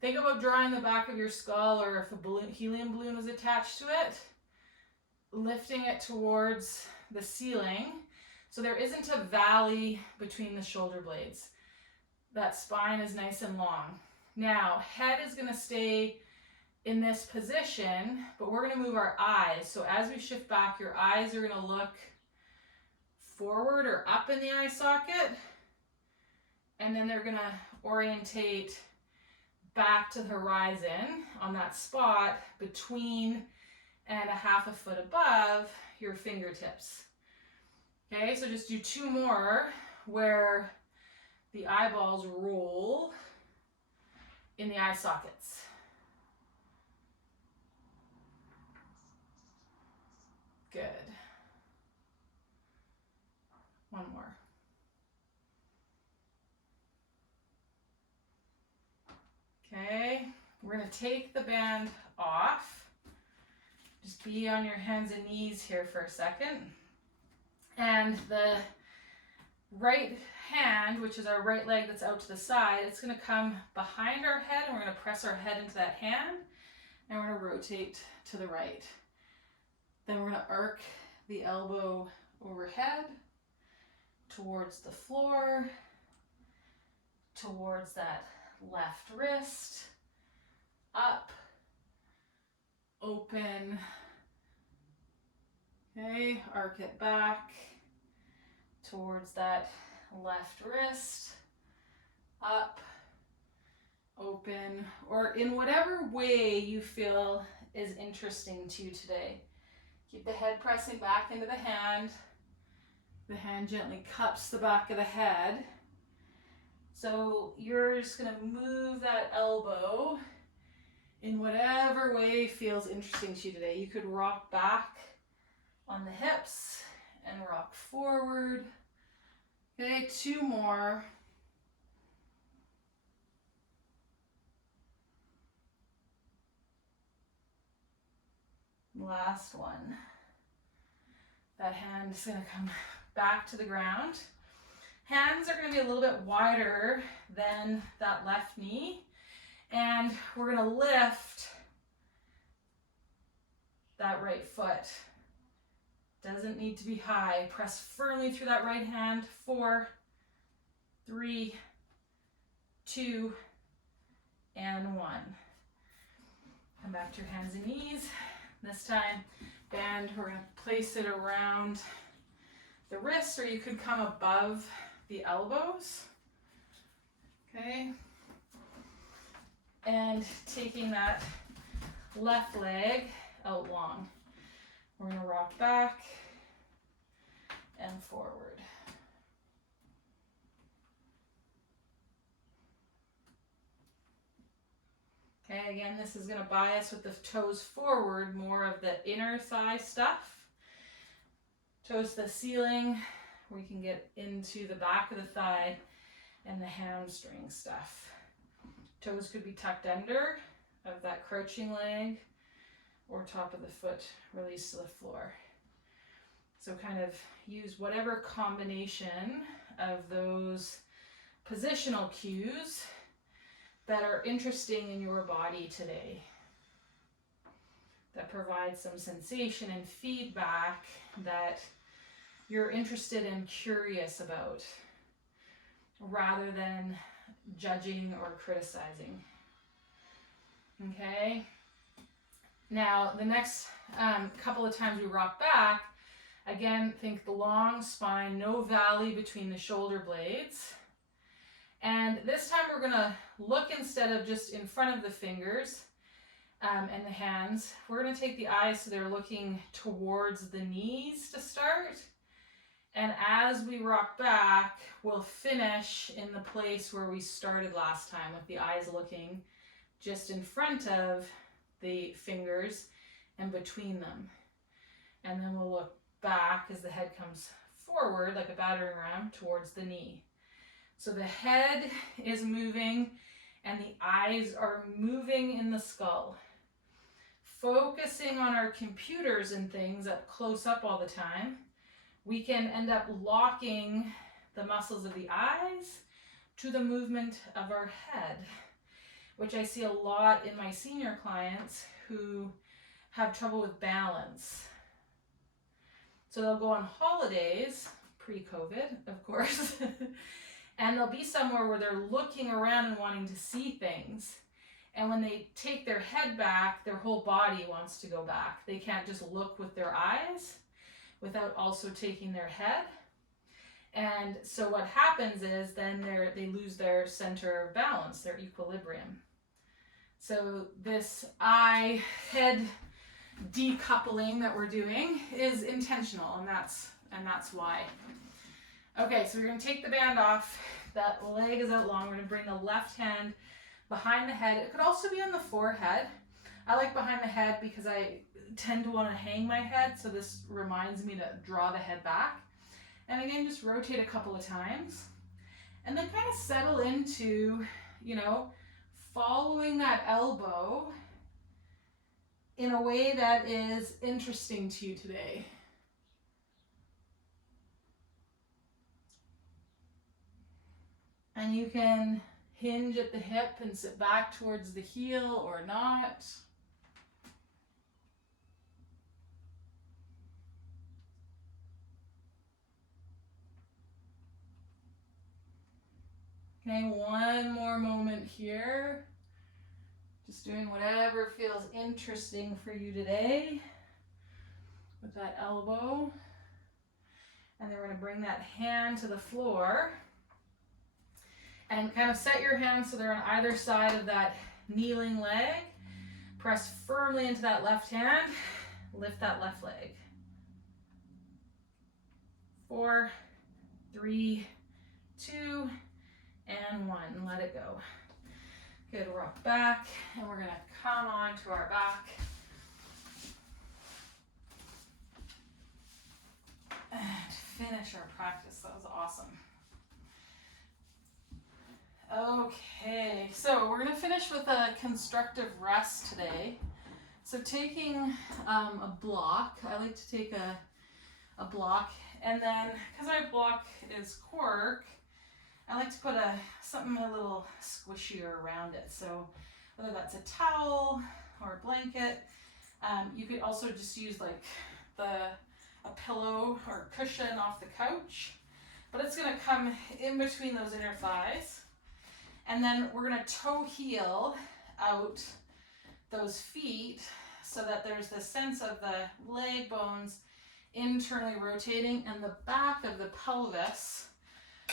Think about drawing the back of your skull, or if a balloon, helium balloon was attached to it, lifting it towards the ceiling. So there isn't a valley between the shoulder blades. That spine is nice and long. Now, head is going to stay in this position, but we're going to move our eyes. So as we shift back, your eyes are going to look forward or up in the eye socket, and then they're going to orientate back to the horizon on that spot between and a half a foot above your fingertips. Okay, so just do 2 more where the eyeballs roll in the eye sockets. Good. One more. Okay, we're going to take the band off. Just be on your hands and knees here for a second. And the right hand, which is our right leg that's out to the side, it's going to come behind our head, and we're going to press our head into that hand, and we're going to rotate to the right. Then we're going to arc the elbow overhead towards the floor, towards that left wrist, up, open, okay, arc it back towards that left wrist, up, open, or in whatever way you feel is interesting to you today. Keep the head pressing back into the hand. The hand gently cups the back of the head. So you're just going to move that elbow in whatever way feels interesting to you today. You could rock back on the hips and rock forward. Okay, 2 more. Last one. That hand is going to come back to the ground. Hands are going to be a little bit wider than that left knee. And we're going to lift that right foot. Doesn't need to be high. Press firmly through that right hand. 4, 3, 2, and 1. Come back to your hands and knees. This time, band, we're going to place it around the wrists, or you could come above the elbows. Okay. And taking that left leg out long. We're going to rock back and forward. Okay, again, this is going to bias with the toes forward, more of the inner thigh stuff. Toes to the ceiling, we can get into the back of the thigh and the hamstring stuff. Toes could be tucked under of that crouching leg, or top of the foot released to the floor. So kind of use whatever combination of those positional cues that are interesting in your body today, that provide some sensation and feedback that you're interested and curious about, rather than judging or criticizing. Okay? Now, the next couple of times we rock back, again, think the long spine, no valley between the shoulder blades. And this time we're going to look, instead of just in front of the fingers and the hands, we're going to take the eyes so they're looking towards the knees to start. And as we rock back, we'll finish in the place where we started last time, with the eyes looking just in front of the fingers and between them. And then we'll look back as the head comes forward like a battering ram towards the knee. So the head is moving and the eyes are moving in the skull. Focusing on our computers and things up close up all the time, we can end up locking the muscles of the eyes to the movement of our head, which I see a lot in my senior clients who have trouble with balance. So they'll go on holidays, pre-COVID, of course, and they'll be somewhere where they're looking around and wanting to see things. And when they take their head back, their whole body wants to go back. They can't just look with their eyes without also taking their head. And so what happens is then they lose their center of balance, their equilibrium. So this eye-head decoupling that we're doing is intentional, and that's why. Okay, so we're going to take the band off. That leg is out long. We're going to bring the left hand behind the head. It could also be on the forehead. I like behind the head because I tend to want to hang my head, so this reminds me to draw the head back. And again, just rotate a couple of times. And then kind of settle into, following that elbow in a way that is interesting to you today. And you can hinge at the hip and sit back towards the heel or not. Okay, one more moment here. Just doing whatever feels interesting for you today with that elbow. And then we're going to bring that hand to the floor. And kind of set your hands so they're on either side of that kneeling leg. Press firmly into that left hand. Lift that left leg. 4, 3, 2, and 1. Let it go. Good, rock back, and we're gonna come on to our back. And finish our practice. That was awesome. Okay, so we're gonna finish with a constructive rest today. So taking a block, I like to take a block, and then because my block is cork, I like to put something a little squishier around it. So whether that's a towel or a blanket, you could also just use like a pillow or cushion off the couch, but it's gonna come in between those inner thighs. And then we're gonna toe heel out those feet so that there's this sense of the leg bones internally rotating and the back of the pelvis.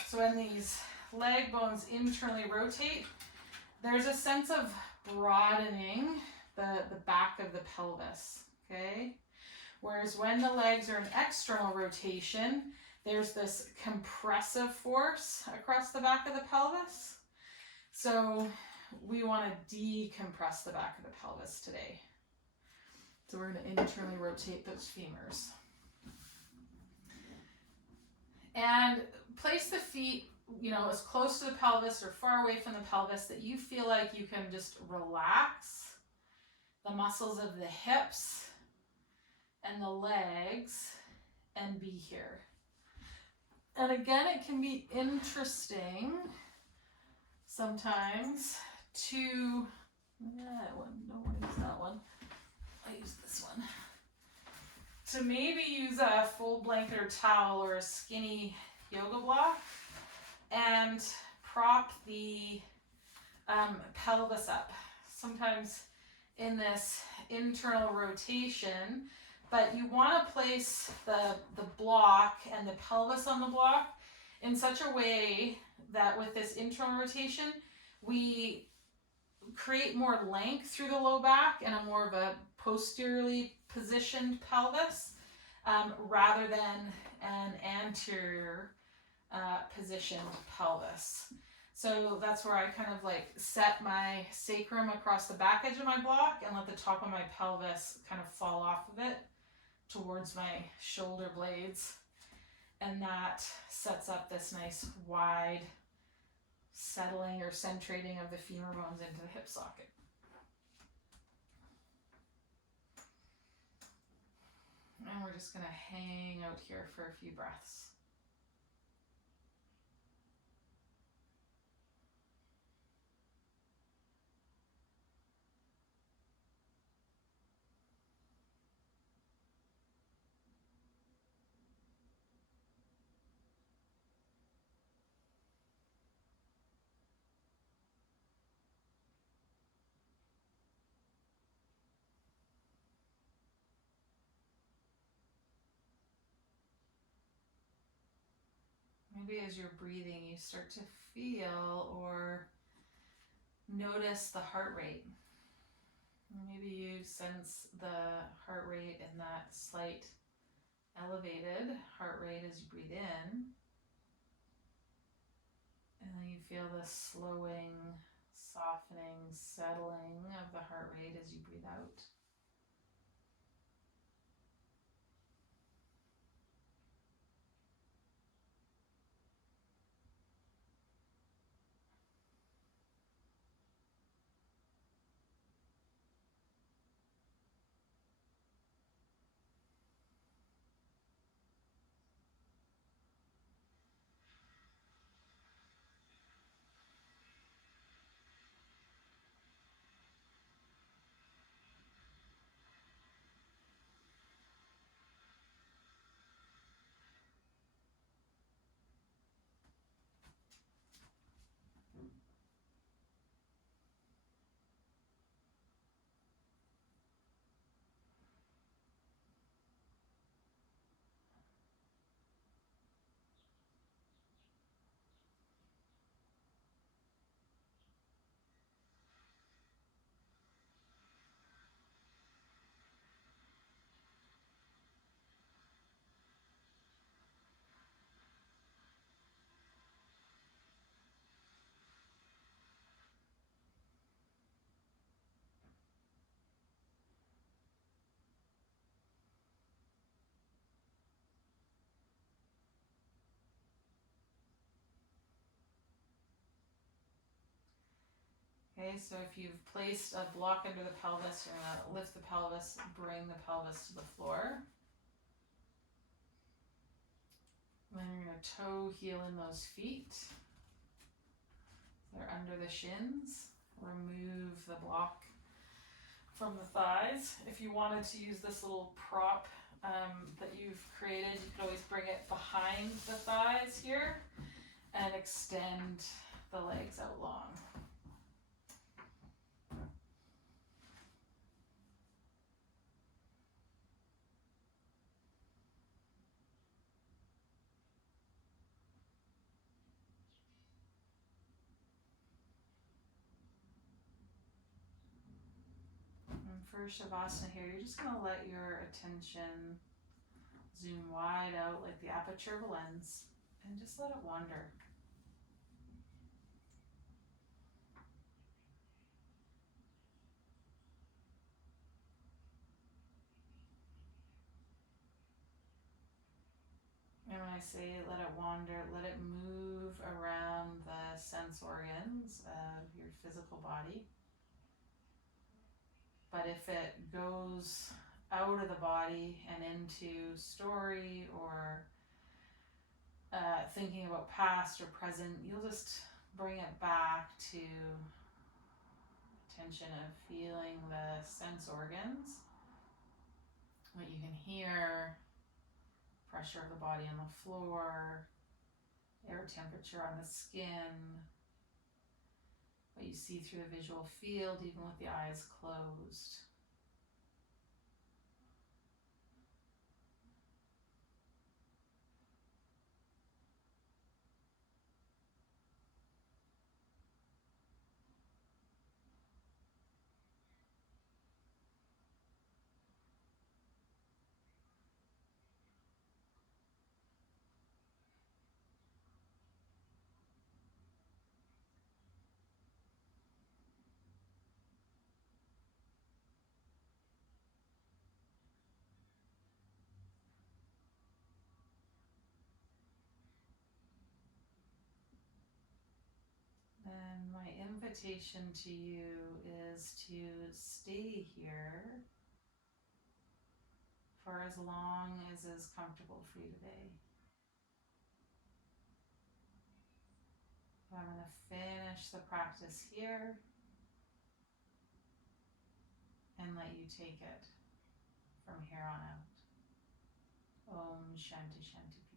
So when these leg bones internally rotate, there's a sense of broadening the back of the pelvis, okay? Whereas when the legs are in external rotation, there's this compressive force across the back of the pelvis. So we want to decompress the back of the pelvis today. So we're going to internally rotate those femurs. And place the feet, as close to the pelvis or far away from the pelvis that you feel like you can just relax the muscles of the hips and the legs and be here. And again, it can be interesting sometimes to, I don't want to use that one. I use this one. To maybe use a full blanket or towel or a skinny yoga block and prop the pelvis up. Sometimes in this internal rotation, but you want to place the block and the pelvis on the block in such a way that with this internal rotation, we create more length through the low back and a more of a posteriorly positioned pelvis rather than an anterior positioned pelvis. So that's where I kind of like set my sacrum across the back edge of my block and let the top of my pelvis kind of fall off of it towards my shoulder blades. And that sets up this nice wide settling or centrating of the femur bones into the hip socket. And we're just going to hang out here for a few breaths. Maybe as you're breathing, you start to feel or notice the heart rate. Maybe you sense the heart rate and that slight elevated heart rate as you breathe in. And then you feel the slowing, softening, settling of the heart rate as you breathe out. Okay, so if you've placed a block under the pelvis, you're going to lift the pelvis, bring the pelvis to the floor. Then you're going to toe heel in those feet. They're under the shins. Remove the block from the thighs. If you wanted to use this little prop that you've created, you could always bring it behind the thighs here and extend the legs out long. And for Shavasana here, you're just going to let your attention zoom wide out like the aperture of a lens and just let it wander. And when I say let it wander, let it move around the sense organs of your physical body. But if it goes out of the body and into story or thinking about past or present, you'll just bring it back to attention of feeling the sense organs, what you can hear, pressure of the body on the floor, air temperature on the skin, what you see through the visual field even with the eyes closed. And my invitation to you is to stay here for as long as is comfortable for you today. I'm going to finish the practice here and let you take it from here on out. Om Shanti Shanti.